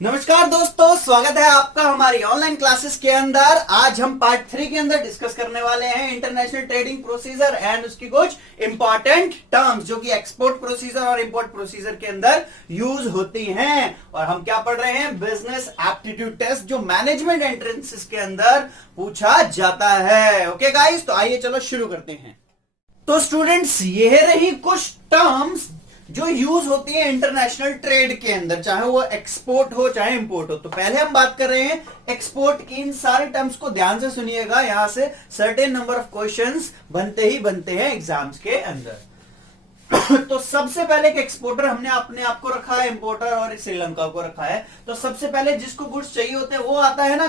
नमस्कार दोस्तों, स्वागत है आपका हमारी ऑनलाइन क्लासेस के अंदर। आज हम पार्ट 3 के अंदर डिस्कस करने वाले हैं इंटरनेशनल ट्रेडिंग प्रोसीजर एंड उसकी कुछ इंपॉर्टेंट टर्म्स जो कि एक्सपोर्ट प्रोसीजर और इंपोर्ट प्रोसीजर के अंदर यूज होती हैं। और हम क्या पढ़ रहे हैं? बिजनेस एप्टीट्यूड टेस्ट जो मैनेजमेंट एंट्रेंसेस के अंदर पूछा जाता है। ओके गाइस, तो आइए चलो शुरू करते हैं। तो स्टूडेंट्स, ये रही कुछ टर्म्स जो यूज होती है इंटरनेशनल ट्रेड के अंदर, चाहे वो एक्सपोर्ट हो चाहे इंपोर्ट हो। तो पहले हम बात कर रहे हैं एक्सपोर्ट की। इन सारे टर्म्स को ध्यान से सुनिएगा, यहां से सर्टेन नंबर ऑफ क्वेश्चंस बनते हैं एग्जाम्स के अंदर। तो सबसे पहले एक एक्सपोर्टर हमने अपने आप को रखा है, इंपोर्टर और श्रीलंका को रखा है। तो सबसे पहले जिसको गुड्स चाहिए होते हैं वो आता है ना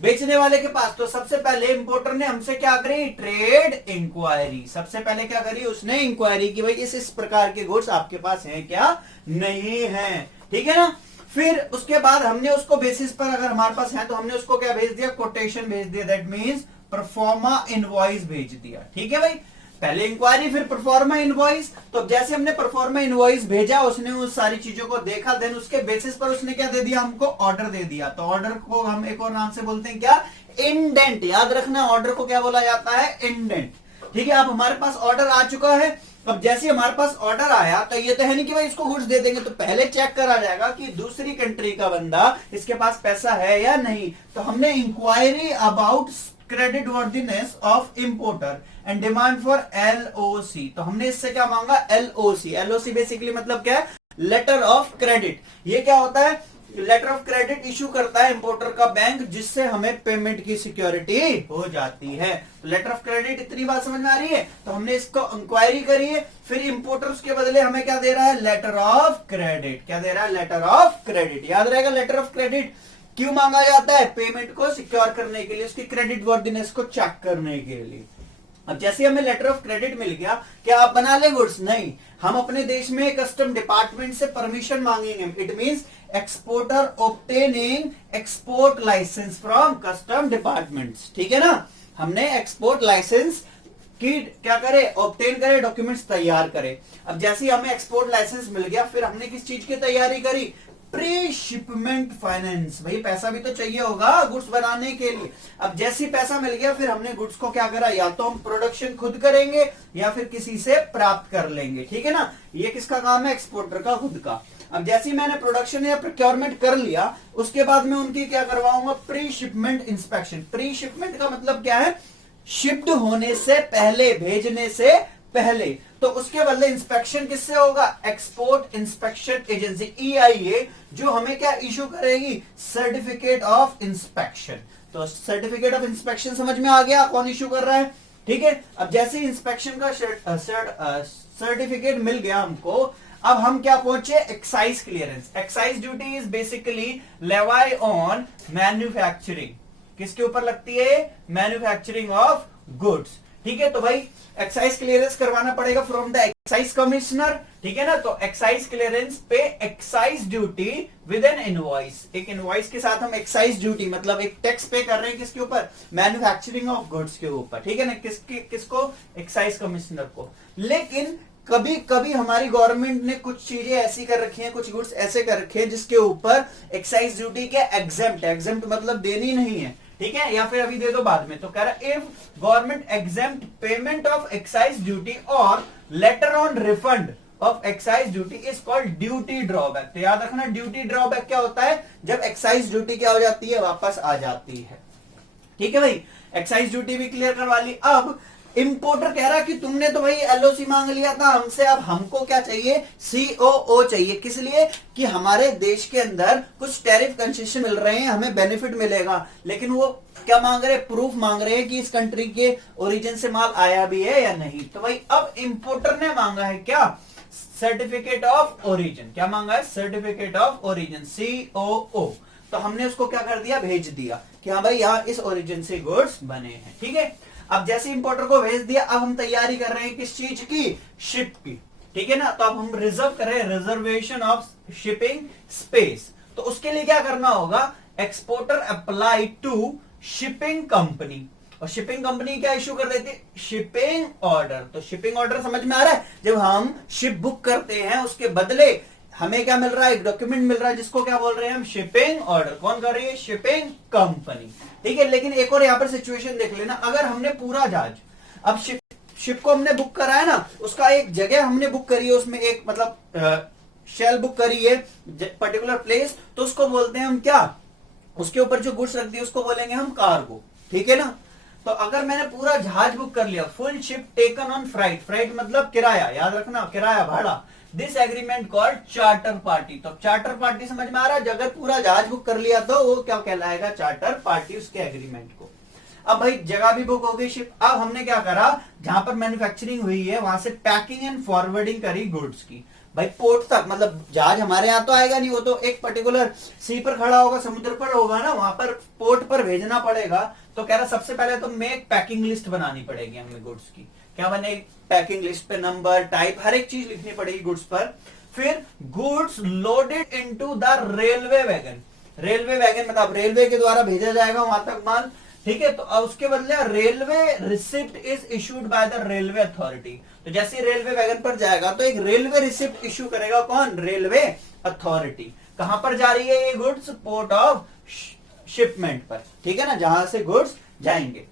बेचने वाले के पास। तो सबसे पहले इंपोर्टर ने हमसे क्या करी? Trade inquiry. सबसे पहले क्या करी? उसने इंक्वायरी की, भाई इस प्रकार के गुड्स आपके पास हैं क्या, नहीं है, ठीक है ना। फिर उसके बाद हमने उसको बेसिस पर, अगर हमारे पास है तो हमने उसको क्या भेज दिया? कोटेशन भेज दिया। दैट मीन्स परफॉर्मा इनवॉइस भेज दिया, ठीक है भाई। पहले इंक्वायरी फिर परफॉर्मा इनवॉइस। तो जैसे हमने परफॉर्मा इनवॉइस भेजा, उसने उस सारी चीजों को देखा, देन उसके बेसिस पर उसने क्या दे दिया? हमको ऑर्डर दे दिया। तो ऑर्डर को हम एक और नाम से बोलते हैं क्या? इंडेंट। याद रखना, ऑर्डर को क्या बोला जाता है? इंडेंट, ठीक है। अब हमारे पास ऑर्डर आ चुका है। अब जैसे हमारे पास ऑर्डर आया तो ये तो है नहीं कि भाई इसको गुड्स दे देंगे, तो पहले चेक करा जाएगा कि दूसरी कंट्री का बंदा इसके पास पैसा है या नहीं। तो हमने inquiry about credit worthiness of importer and demand for LOC. तो हमने इससे क्या मांगा? एलओसी। एलओसी बेसिकली मतलब क्या है? Letter of credit. ये क्या होता है? लेटर ऑफ क्रेडिट इशू करता है इंपोर्टर का बैंक, जिससे हमें पेमेंट की सिक्योरिटी हो जाती है। तो लेटर ऑफ क्रेडिट, इतनी बात समझ में आ रही है। तो हमने इसको इंक्वायरी करी है, फिर इंपोर्टर उसके बदले हमें क्या दे रहा है? Letter of credit. क्या दे रहा है? Letter of credit. याद रहेगा, लेटर ऑफ क्रेडिट क्यों मांगा जाता है? पेमेंट को सिक्योर करने के लिए, उसकी क्रेडिट वर्दीनेस को चेक करने के लिए। अब जैसे हमें लेटर ऑफ क्रेडिट मिल गया, क्या आप बना ले गुड्स? नहीं, हम अपने देश में कस्टम डिपार्टमेंट से परमिशन मांगेंगे। It means exporter obtaining export licence from custom departments, ठीक है ना। हमने एक्सपोर्ट लाइसेंस की क्या करे? ऑब्टेन करे, डॉक्यूमेंट्स तैयार करे। अब जैसे हमें एक्सपोर्ट लाइसेंस मिल गया, फिर हमने किस चीज की तैयारी करी? Pre shipment finance. भाई पैसा भी तो चाहिए होगा गुड्स बनाने के लिए। अब जैसे पैसा मिल गया, फिर हमने गुड्स को क्या करा? या तो हम प्रोडक्शन खुद करेंगे या फिर किसी से प्राप्त कर लेंगे, ठीक है ना। ये किसका काम है? एक्सपोर्टर का खुद का। अब जैसे ही मैंने प्रोडक्शन या प्रोक्योरमेंट कर लिया, उसके बाद मैं उनकी क्या करवाऊंगा? Pre shipment inspection. Pre shipment का मतलब क्या है? शिप्ड होने से पहले, भेजने से पहले। तो उसके बदले इंस्पेक्शन किससे होगा? एक्सपोर्ट इंस्पेक्शन एजेंसी, EIA, जो हमें क्या इशू करेगी? Certificate of inspection. तो सर्टिफिकेट ऑफ इंस्पेक्शन समझ में आ गया कौन इशू कर रहा है, ठीक है। अब जैसे इंस्पेक्शन का सर्टिफिकेट मिल गया हमको, अब हम क्या पहुंचे? Excise clearance. Excise duty is basically लेवाई on manufacturing. किसके ऊपर लगती है? मैन्युफैक्चरिंग ऑफ गुड्स, ठीक है। तो भाई एक्साइज क्लियरेंस करवाना पड़ेगा फ्रॉम द एक्साइज कमिश्नर, ठीक है ना। तो एक्साइज क्लियरेंस पे excise duty with N invoice. एक इनवॉइस के साथ हम एक्साइज ड्यूटी मतलब एक टैक्स पे कर रहे हैं, किसके ऊपर? मैन्युफैक्चरिंग ऑफ गुड्स के ऊपर, ठीक है ना। किसको? एक्साइज कमिश्नर को। लेकिन कभी कभी हमारी गवर्नमेंट ने कुछ चीजें ऐसी कर रखी हैं, कुछ गुड्स ऐसे कर रखे हैं जिसके ऊपर एक्साइज ड्यूटी के एग्जेम्प्ट। एग्जेम्प्ट मतलब देनी नहीं है, ठीक है, या फिर अभी दे दो बाद में। तो कह रहा है if government exempt payment of excise duty और later on refund of excise duty is called duty drawback. तो याद रखना, ड्यूटी ड्रॉबैक क्या होता है? जब एक्साइज ड्यूटी क्या हो जाती है? वापस आ जाती है, ठीक है भाई। एक्साइज ड्यूटी भी क्लियर करवा ली। अब इंपोर्टर कह रहा कि तुमने तो भाई एलओसी मांग लिया था हमसे, अब हमको क्या चाहिए? COO चाहिए। किस लिए? कि हमारे देश के अंदर कुछ टैरिफ कंसेशन मिल रहे हैं, हमें बेनिफिट मिलेगा। लेकिन वो क्या मांग रहे हैं? प्रूफ मांग रहे हैं कि इस कंट्री के ओरिजिन से माल आया भी है या नहीं। तो भाई अब इंपोर्टर ने मांगा है क्या? Certificate of origin. क्या मांगा है? Certificate of origin, COO। तो हमने उसको क्या कर दिया? भेज दिया कि हाँ भाई यहाँ इस ओरिजिन से गुड्स बने हैं, ठीक है। अब जैसे इंपोर्टर को भेज दिया, अब हम तैयारी कर रहे हैं किस चीज की? शिप की, ठीक है ना। तो अब हम रिजर्व कर रहे हैं, रिजर्वेशन ऑफ शिपिंग स्पेस। तो उसके लिए क्या करना होगा? Exporter apply to shipping company. और शिपिंग कंपनी क्या इशू कर देती है? Shipping order. तो शिपिंग ऑर्डर समझ में आ रहा है? जब हम शिप बुक करते हैं, उसके बदले हमें क्या मिल रहा है, एक डॉक्यूमेंट मिल रहा है जिसको क्या बोल रहे हैं हम, शिपिंग ऑर्डर। कौन कर रही है, शिपिंग कंपनी, ठीक है। लेकिन एक और यहाँ पर सिचुएशन देख लेना, अगर हमने पूरा जहाज, अब शिप को हमने बुक करा है ना, उसका एक जगह हमने बुक करी है, उसमें एक मतलब शेल बुक करी है पर्टिकुलर प्लेस, तो उसको बोलते हैं हम क्या, उसके ऊपर जो गुड्स रख दिए उसको बोलेंगे हम कार्गो, ठीक है ना। तो अगर मैंने पूरा जहाज बुक कर लिया, full ship taken on freight, freight मतलब किराया, याद रखना किराया भाड़ा, this agreement called charter party. तो चार्टर पार्टी समझ में आ रहा है, अगर पूरा जहाज बुक कर लिया तो वो क्या कहलाएगा, चार्टर पार्टी, उसके एग्रीमेंट को। अब भाई जगह भी बुक हो गई शिप, अब हमने क्या करा, जहां पर मैन्युफैक्चरिंग हुई है वहां से पैकिंग एंड फॉरवर्डिंग करी गुड्स की, भाई पोर्ट तक, मतलब जहाज हमारे यहाँ तो आएगा नहीं, वो तो एक पर्टिकुलर सी पर खड़ा होगा, समुद्र पर होगा ना, वहां पर पोर्ट पर भेजना पड़ेगा। तो कह रहा सबसे पहले तो हमें एक पैकिंग लिस्ट बनानी पड़ेगी हमें गुड्स की, क्या बने, पैकिंग लिस्ट पे नंबर, टाइप, हर एक चीज लिखनी पड़ेगी गुड्स पर। फिर goods loaded into the railway wagon, railway wagon मतलब रेलवे के द्वारा भेजा जाएगा वहां तक माल, ठीक है। तो उसके बदले railway receipt is issued by the railway authority, तो जैसे रेलवे वैगन पर जाएगा तो एक रेलवे रिसिप्ट इशू करेगा कौन, रेलवे अथॉरिटी। कहां पर जा रही है ये गुड्स, पोर्ट ऑफ शिपमेंट पर, ठीक है ना, जहां से गुड्स जाएंगे।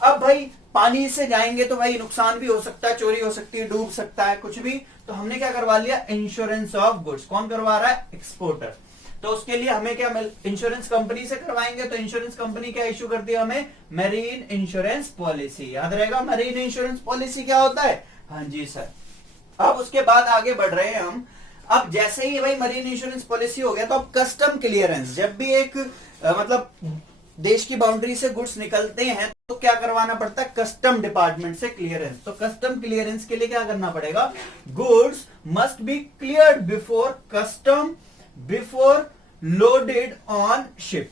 अब भाई पानी से जाएंगे तो भाई नुकसान भी हो सकता है, चोरी हो सकती है, डूब सकता है, कुछ भी, तो हमने क्या करवा लिया, इंश्योरेंस ऑफ गुड्स। कौन करवा रहा है, एक्सपोर्टर। तो उसके लिए हमें क्या मिल, इंश्योरेंस कंपनी से करवाएंगे, तो इंश्योरेंस कंपनी क्या इशू करती है हमें, मरीन इंश्योरेंस पॉलिसी। याद रहेगा मरीन इंश्योरेंस पॉलिसी क्या होता है, हाँ जी सर। अब उसके बाद आगे बढ़ रहे हैं हम, अब जैसे ही भाई मरीन इंश्योरेंस पॉलिसी हो गया, तो अब कस्टम क्लियरेंस, जब भी एक मतलब देश की बाउंड्री से गुड्स निकलते हैं तो क्या करवाना पड़ता है, कस्टम डिपार्टमेंट से क्लियरेंस। तो कस्टम क्लियरेंस के लिए क्या करना पड़ेगा, goods must be cleared before custom, before loaded on ship,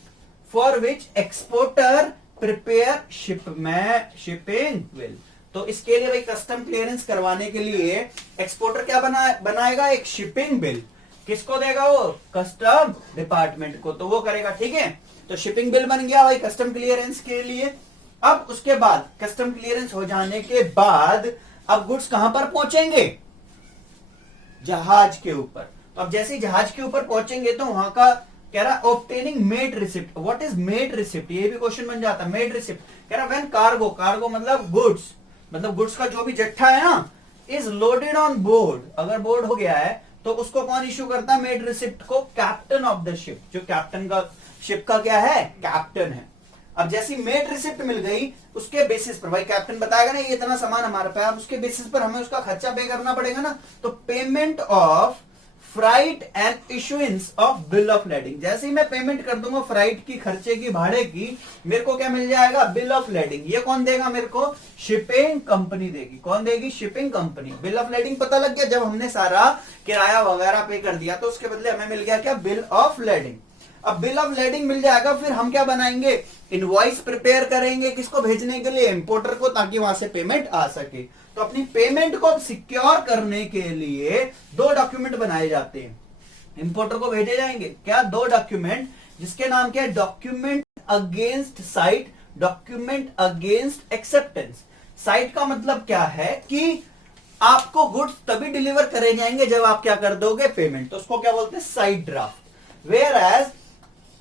for which exporter prepare shipping bill. तो इसके लिए भाई कस्टम क्लियरेंस करवाने के लिए एक्सपोर्टर क्या बनाएगा, एक शिपिंग बिल। किसको देगा वो, कस्टम डिपार्टमेंट को, तो वो करेगा, ठीक है। तो शिपिंग बिल बन गया भाई कस्टम क्लियरेंस के लिए। अब उसके बाद कस्टम क्लियरेंस हो जाने के बाद अब गुड्स कहां पर पहुंचेंगे, जहाज के ऊपर। तो अब जैसे ही जहाज के ऊपर पहुंचेंगे तो वहां का कह रहा obtaining made receipt. What is made receipt, ये भी क्वेश्चन बन जाता है। मेड रिसिप्ट कह रहा व्हेन कार्गो, कार्गो मतलब गुड्स, मतलब गुड्स का जो भी जत्था है ना, इज लोडेड ऑन बोर्ड, अगर बोर्ड हो गया है तो उसको कौन इशू करता है, मेड रिसिप्ट को कैप्टन ऑफ द शिप, जो कैप्टन का शिप का क्या है, कैप्टन है। अब जैसी मेड रिसिप्ट मिल गई, उसके बेसिस पर भाई कैप्टन बताएगा ना ये इतना सामान हमारे पास, अब उसके बेसिस पर हमें उसका खर्चा पे करना पड़ेगा ना। तो payment of freight and issuance of bill of lading, जैसे ही मैं पेमेंट कर दूंगा फ्राइट की, खर्चे की, भाड़े की, मेरे को क्या मिल जाएगा, बिल ऑफ लेडिंग। ये कौन देगा मेरे को, शिपिंग कंपनी देगी। कौन देगी, shipping company. Bill of lending पता लग गया, जब हमने सारा किराया वगैरह पे कर दिया तो उसके बदले हमें मिल गया क्या, बिल ऑफ लेडिंग। अब बिल ऑफ लेडिंग मिल जाएगा, फिर हम क्या बनाएंगे, इनवॉइस प्रिपेयर करेंगे, किसको भेजने के लिए, इंपोर्टर को, ताकि वहां से पेमेंट आ सके। तो अपनी पेमेंट को सिक्योर करने के लिए दो डॉक्यूमेंट बनाए जाते हैं, इंपोर्टर को भेजे जाएंगे क्या, दो डॉक्यूमेंट, जिसके नाम क्या है, document against site, document against acceptance. Site का मतलब क्या है कि आपको गुड्स तभी डिलीवर करे जाएंगे जब आप क्या कर दोगे, पेमेंट। तो उसको क्या बोलते हैं, sight draft. Whereas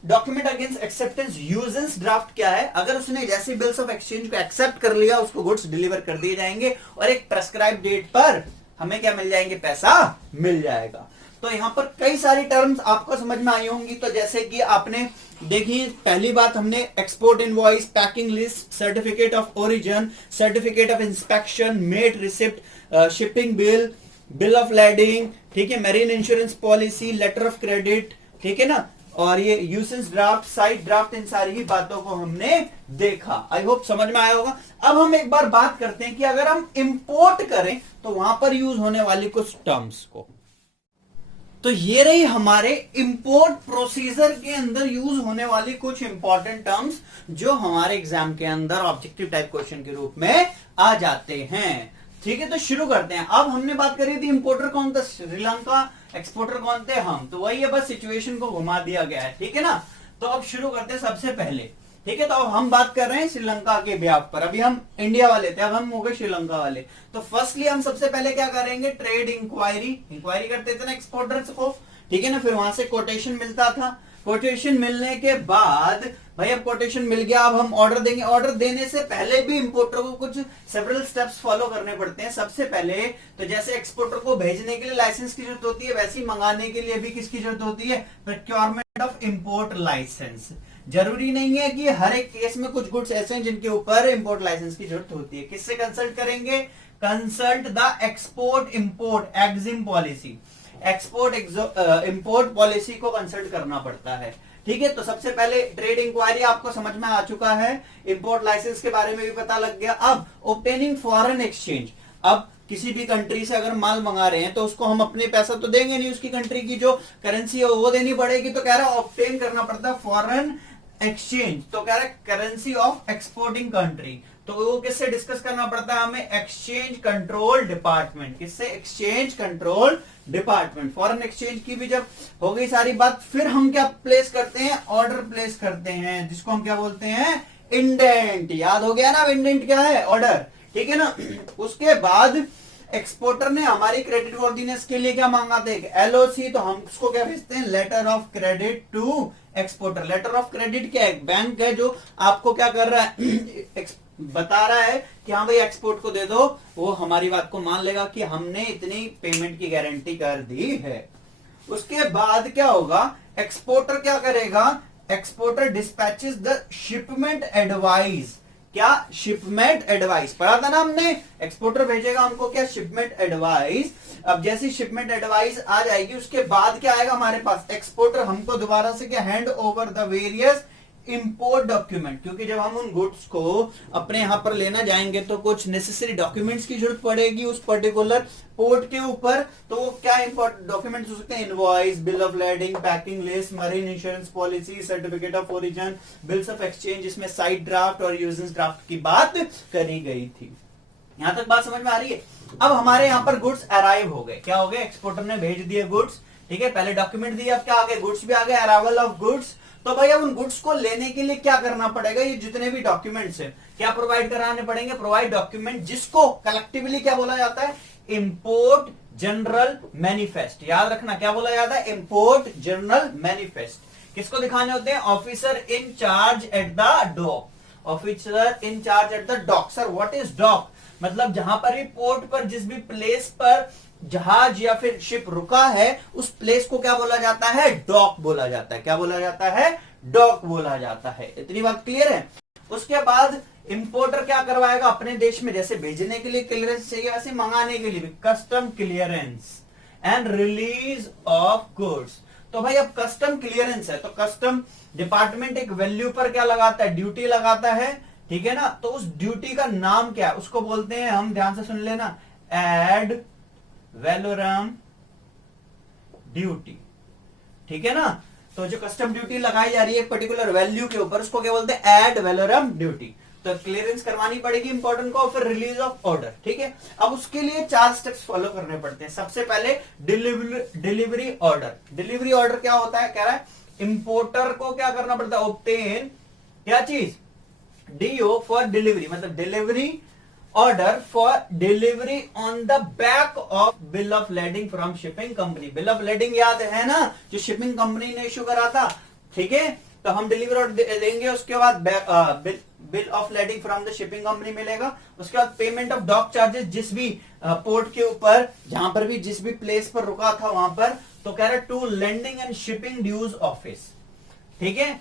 document against acceptance usance draft क्या है, अगर उसने जैसे बिल्स ऑफ एक्सचेंज को एक्सेप्ट कर लिया, उसको गुड्स डिलीवर कर दिए जाएंगे और एक प्रेस्क्राइब डेट पर हमें क्या मिल जाएंगे, पैसा मिल जाएगा। तो यहां पर कई सारी टर्म्स आपको समझ में आई होंगी। तो जैसे कि आपने देखी, पहली बात हमने export invoice, packing list, certificate of origin, certificate of inspection, mate receipt, shipping bill, bill of lading, ठीक है, marine insurance policy, letter of credit, ठीक है ना, और ये यूसेंस ड्राफ्ट, साइट ड्राफ्ट, इन सारी ही बातों को हमने देखा। आई होप समझ में आया होगा। अब हम एक बार बात करते हैं कि अगर हम इंपोर्ट करें तो वहां पर यूज होने वाली कुछ टर्म्स को। तो ये रही हमारे इंपोर्ट प्रोसीजर के अंदर यूज होने वाली कुछ इंपॉर्टेंट टर्म्स जो हमारे एग्जाम के अंदर ऑब्जेक्टिव टाइप क्वेश्चन के रूप में आ जाते हैं। ठीक है, तो शुरू करते हैं। अब हमने बात करी थी इंपोर्टर कौन था, श्रीलंका, एक्सपोर्टर कौन थे, हम। तो वही है, बस सिचुएशन को घुमा दिया गया है, ठीक है ना। तो अब शुरू करते हैं सबसे पहले, ठीक है। तो अब हम बात कर रहे हैं श्रीलंका के ब्याप पर। अभी हम इंडिया वाले थे, अब हम हो गए श्रीलंका वाले। तो फर्स्टली हम सबसे पहले क्या करेंगे, ट्रेड इंक्वायरी करते थे ना एक्सपोर्टर्स को। ठीक है ना। फिर वहां से कोटेशन मिलता था, कोटेशन मिलने के बाद भाई अब कोटेशन मिल गया, अब हम ऑर्डर देंगे। ऑर्डर देने से पहले भी इंपोर्टर को कुछ सेवरल स्टेप्स फॉलो करने पड़ते हैं। सबसे पहले तो जैसे एक्सपोर्टर को भेजने के लिए लाइसेंस की जरूरत होती है, वैसे ही मंगाने के लिए भी किसकी जरूरत होती है, प्रोक्योरमेंट ऑफ इंपोर्ट लाइसेंस। जरूरी नहीं है कि हर एक केस में, कुछ गुड्स ऐसे हैं जिनके ऊपर इंपोर्ट लाइसेंस की जरूरत होती है। किससे कंसल्ट करेंगे, consult the export import EXIM policy, export import policy को कंसल्ट करना पड़ता है। ठीक है, तो सबसे पहले ट्रेड इंक्वायरी आपको समझ में आ चुका है, इंपोर्ट लाइसेंस के बारे में भी पता लग गया। अब ऑब्टेनिंग फॉरेन एक्सचेंज, अब किसी भी कंट्री से अगर माल मंगा रहे हैं तो उसको हम अपने पैसा तो देंगे नहीं, उसकी कंट्री की जो करेंसी है वो देनी पड़ेगी। तो कह रहा है ऑब्टेन करना पड़ता है फॉरेन एक्सचेंज, तो कह रहा है करेंसी ऑफ एक्सपोर्टिंग कंट्री। तो वो किससे डिस्कस करना पड़ता है हमें, एक्सचेंज कंट्रोल डिपार्टमेंट। किससे, exchange control department. Foreign exchange की भी जब हो गई सारी बात, फिर हम क्या प्लेस करते हैं, ऑर्डर प्लेस करते हैं, जिसको हम क्या बोलते हैं, इंडेंट। याद हो गया ना, इंडेंट क्या है, ऑर्डर। ठीक है ना। उसके बाद एक्सपोर्टर ने हमारी क्रेडिट वर्दीनेस के लिए क्या मांगा था, एलओसी, तो हम उसको क्या भेजते हैं, letter of credit to exporter. Letter of credit क्या है, बैंक है जो आपको क्या कर रहा है, बता रहा है कि हाँ भाई एक्सपोर्ट को दे दो, वो हमारी बात को मान लेगा कि हमने इतनी पेमेंट की गारंटी कर दी है। उसके बाद क्या होगा, एक्सपोर्टर क्या करेगा, exporter dispatches the shipment advice. क्या, शिपमेंट एडवाइस पढ़ा था ना हमने, एक्सपोर्टर भेजेगा हमको क्या, शिपमेंट एडवाइस। अब जैसी शिपमेंट एडवाइस आ जाएगी, उसके बाद क्या आएगा हमारे पास, एक्सपोर्टर हमको दोबारा से क्या, hand over the various import document. क्योंकि जब हम उन गुड्स को अपने यहां पर लेना जाएंगे तो कुछ नेसेसरी डॉक्यूमेंट्स की जरूरत पड़ेगी उस पर्टिकुलर पोर्ट के ऊपर। तो वो क्या इंपोर्ट डॉक्यूमेंट्स हो सकते हैं, invoice, bill of landing, packing list, marine insurance policy, certificate of origin, bills of exchange, इसमें साइड ड्राफ्ट और यूजेस ड्राफ्ट की बात करी गई थी। यहां तक बात समझ में आ रही है। अब हमारे यहाँ पर गुड्स अराइव हो गए, क्या हो गए, एक्सपोर्टर ने भेज दिए गुड्स। ठीक है, पहले डॉक्यूमेंट दिए, अब क्या आ गए, गुड्स भी आ गए, अराइवल ऑफ गुड्स। तो भाई अब उन गुड्स को लेने के लिए क्या करना पड़ेगा, ये जितने भी डॉक्यूमेंट्स हैं क्या प्रोवाइड कराने पड़ेंगे, प्रोवाइड डॉक्यूमेंट, जिसको कलेक्टिवली क्या बोला जाता है, इंपोर्ट जनरल मैनिफेस्ट। याद रखना क्या बोला जाता है, इंपोर्ट जनरल मैनिफेस्ट। किसको दिखाने होते हैं, officer in charge at the dock, officer in charge at the dock. Sir what is dock, मतलब जहां पर भी पोर्ट पर, जिस भी प्लेस पर जहाज या फिर शिप रुका है, उस प्लेस को क्या बोला जाता है, डॉक बोला जाता है। क्या बोला जाता है, डॉक बोला जाता है। इतनी बात क्लियर है। उसके बाद इंपोर्टर क्या करवाएगा, अपने देश में जैसे भेजने के लिए क्लियरेंस चाहिए, वैसे मंगाने के लिए भी custom clearance and release of goods. तो भाई अब कस्टम क्लियरेंस है तो कस्टम डिपार्टमेंट एक वैल्यू पर क्या लगाता है, ड्यूटी लगाता है। ठीक है ना, तो उस ड्यूटी का नाम क्या है, उसको बोलते हैं हम, ध्यान से सुन लेना, एड वैलोरम ड्यूटी। ठीक है ना, तो जो कस्टम ड्यूटी लगाई जा रही है एक पर्टिकुलर वैल्यू के ऊपर, उसको क्या बोलते हैं, एड वैलोरम ड्यूटी। तो क्लियरेंस करवानी पड़ेगी इंपॉर्टेंट को, फिर रिलीज ऑफ ऑर्डर। ठीक है, अब उसके लिए 4 स्टेप्स फॉलो करने पड़ते हैं। सबसे पहले डिलीवरी ऑर्डर। डिलीवरी ऑर्डर क्या होता है, कह रहा है इंपोर्टर को क्या करना पड़ता है, ऑब्टेन क्या चीज, डीओ फॉर डिलीवरी, मतलब delivery order for delivery on the back of bill of landing from shipping company. Bill of landing याद है ना, जो शिपिंग कंपनी ने इशू करा था। ठीक है, तो हम डिलीवरी ऑर्डर देंगे, उसके बाद bill of landing from the shipping company मिलेगा। उसके बाद पेमेंट ऑफ डॉक चार्जेस, जिस भी पोर्ट के ऊपर, जहां पर भी, जिस भी प्लेस पर रुका था वहां पर, तो कह रहा है to landing and shipping dues office. ठीक है,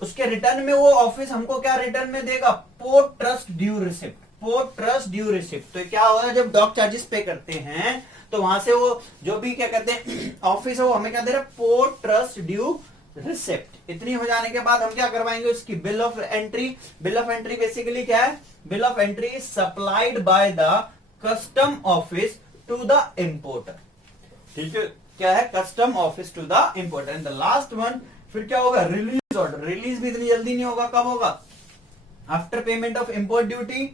उसके रिटर्न में वो ऑफिस हमको क्या रिटर्न में देगा, port trust due receipt. Port trust due receipt, तो क्या होगा, जब डॉक चार्जेस पे करते हैं तो वहां से वो जो भी क्या कहते हैं ऑफिस है, वो हमें क्या दे रहा है, पोर्ट ट्रस्ट ड्यू रिसिप्ट। इतनी हो जाने के बाद हम क्या करवाएंगे, उसकी bill of entry. Bill of entry basically क्या है, bill of entry is supplied by the custom office to the importer. ठीक है, क्या है, custom office to the importer. And the last one फिर क्या होगा, रिलीज ऑर्डर। रिलीज भी इतनी जल्दी नहीं होगा, कब होगा, after payment of import duty,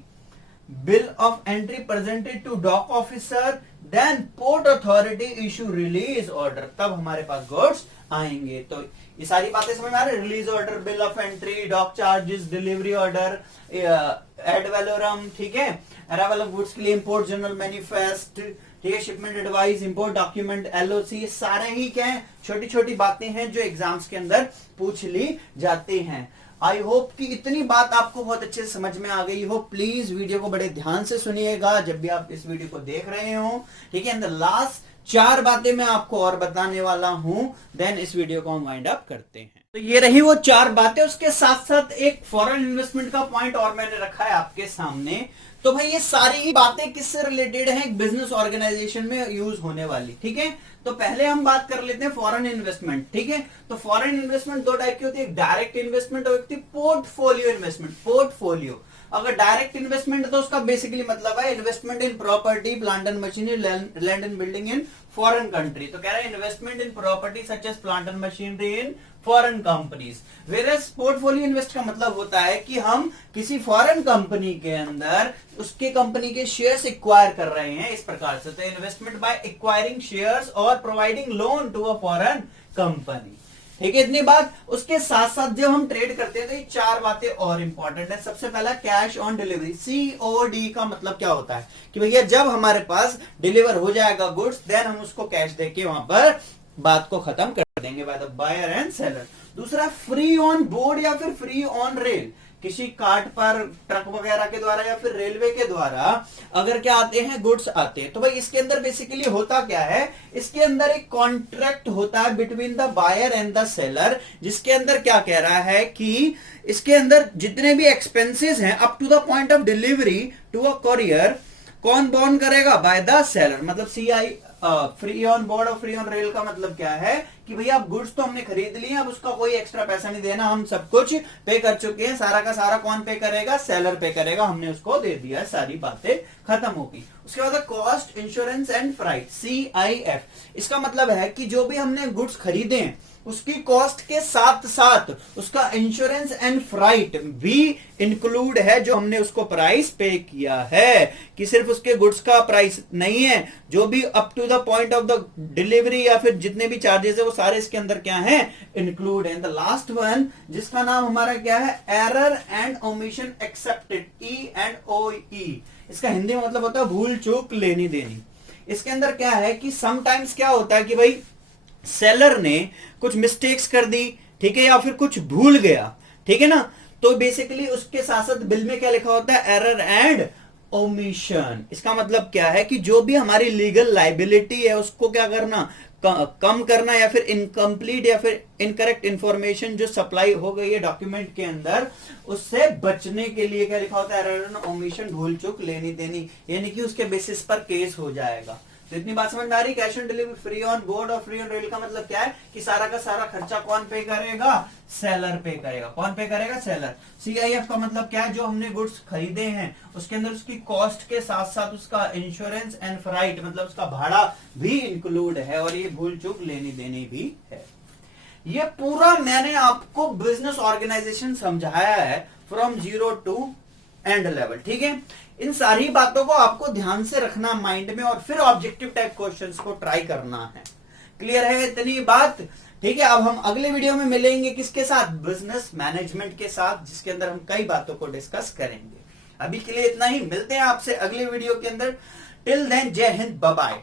bill of entry presented to dock officer, then port authority issue release order, तब हमारे पास गुड्स आएंगे। तो ये सारी बातें समझ में आ रही है, release order, bill of entry, dock charges, delivery order, ad valorem. ठीक है, अराइवल ऑफ गुड्स के लिए इंपोर्ट जनरल मैनिफेस्ट, ठीक है, shipment advice, import document, LOC, ये सारे ही क्या है, छोटी छोटी बातें हैं जो एग्जाम्स के अंदर पूछ ली जाती हैं। आई होप कि इतनी बात आपको बहुत अच्छे से समझ में आ गई हो। प्लीज वीडियो को बड़े ध्यान से सुनिएगा जब भी आप इस वीडियो को देख रहे हो, ठीक है। इन द लास्ट 4 बातें मैं आपको और बताने वाला हूं, देन इस वीडियो को हम वाइंड अप करते हैं। तो ये रही वो 4 बातें। उसके साथ साथ एक फॉरेन इन्वेस्टमेंट का पॉइंट और मैंने रखा है आपके सामने। तो भाई ये सारी ही बातें किससे रिलेटेड हैं, एक बिजनेस ऑर्गेनाइजेशन में यूज होने वाली, ठीक है। तो पहले हम बात कर लेते हैं फॉरेन इन्वेस्टमेंट, ठीक है। तो फॉरेन इन्वेस्टमेंट 2 टाइप की होती है, एक डायरेक्ट इन्वेस्टमेंट और एक पोर्टफोलियो इन्वेस्टमेंट। पोर्टफोलियो, अगर डायरेक्ट इन्वेस्टमेंट है तो उसका बेसिकली मतलब है investment in property, plant and machinery, land and building in foreign country. तो कह रहे हैं investment in property such as plant and machinery in foreign companies. Whereas portfolio invest का मतलब होता है कि हम किसी फॉरेन कंपनी के अंदर उसके कंपनी के शेयर्स एक्वायर कर रहे हैं, इस प्रकार से। तो इन्वेस्टमेंट बाय एक्वायरिंग शेयर्स और providing loan to a foreign company, ठीक है। इतनी बात। उसके साथ साथ जब हम ट्रेड करते हैं तो ये 4 बातें और इंपॉर्टेंट है। सबसे पहला कैश ऑन डिलीवरी, COD का मतलब क्या होता है कि भैया जब हमारे पास डिलीवर हो जाएगा गुड्स, देन हम उसको कैश देके वहां पर बात को खत्म कर देंगे by the buyer and seller. दूसरा फ्री ऑन बोर्ड या फिर फ्री ऑन रेल, किसी कार्ट पर, ट्रक वगैरह के द्वारा या फिर रेलवे के द्वारा अगर क्या आते हैं, गुड्स आते हैं। तो भाई इसके अंदर बेसिकली होता क्या है, इसके अंदर एक कॉन्ट्रैक्ट होता है between the buyer and the seller, जिसके अंदर क्या कह रहा है कि इसके अंदर जितने भी एक्सपेंसेस हैं up to the point of delivery to a courier, कौन बॉर्न करेगा, बाय द सेलर। मतलब CI, फ्री ऑन बोर्ड और फ्री ऑन रेल का मतलब क्या है कि भैया अब गुड्स तो हमने खरीद ली है, अब उसका कोई एक्स्ट्रा पैसा नहीं देना, हम सब कुछ पे कर चुके हैं, सारा का सारा कौन पे करेगा, सेलर पे करेगा, हमने उसको दे दिया, सारी बातें खत्म होगी। उसके बाद cost, insurance and freight, CIF। इसका मतलब है कि जो भी हमने गुड्स खरीदे हैं उसकी कॉस्ट के साथ साथ उसका इंश्योरेंस एंड फ्राइट भी इंक्लूड है, जो हमने उसको प्राइस पे किया है, कि सिर्फ उसके गुड्स का प्राइस नहीं है, जो भी up to the point of the delivery या फिर जितने भी चार्जेस है वो सारे इसके अंदर क्या है, इंक्लूड है। द लास्ट वन जिसका नाम हमारा क्या है, error and omission accepted, E&OE। इसका हिंदी में मतलब होता है भूल चूक लेनी देनी। इसके अंदर क्या है कि समटाइम्स क्या होता है कि भाई सेलर ने कुछ मिस्टेक्स कर दी, ठीक है, या फिर कुछ भूल गया, ठीक है ना। तो बेसिकली उसके साथ साथ बिल में क्या लिखा होता है, एरर एंड ओमिशन। इसका मतलब क्या है कि जो भी हमारी लीगल लाइबिलिटी है उसको क्या करना, कम करना, या फिर इनकम्प्लीट या फिर इनकरेक्ट इंफॉर्मेशन जो सप्लाई हो गई है डॉक्यूमेंट के अंदर, उससे बचने के लिए क्या लिखा होता है, एरर एंड ओमिशन, भूल चूक लेनी देनी, यानी कि उसके बेसिस पर केस हो जाएगा। तो इतनी बात समझ में आ रही। Cash on delivery, free on board और फ्री ऑन रेल का मतलब क्या है कि सारा का सारा खर्चा कौन पे करेगा, सेलर पे करेगा। कौन पे करेगा, सेलर। CIF का मतलब क्या है, जो हमने गुड्स खरीदे हैं उसके अंदर उसकी कॉस्ट के साथ साथ उसका इंश्योरेंस एंड फ्राइट मतलब उसका भाड़ा भी इंक्लूड है, और ये भूल चूक लेनी देनी भी है। ये पूरा मैंने आपको बिजनेस ऑर्गेनाइजेशन समझाया है फ्रॉम 0 टू एंड लेवल, ठीक है। इन सारी बातों को आपको ध्यान से रखना माइंड में, और फिर ऑब्जेक्टिव टाइप क्वेश्चंस को ट्राई करना है। क्लियर है इतनी बात, ठीक है। अब हम अगले वीडियो में मिलेंगे किसके साथ, बिजनेस मैनेजमेंट के साथ, जिसके अंदर हम कई बातों को डिस्कस करेंगे। अभी के लिए इतना ही, मिलते हैं आपसे अगले वीडियो के अंदर। टिल देन जय हिंद, बाय बाय।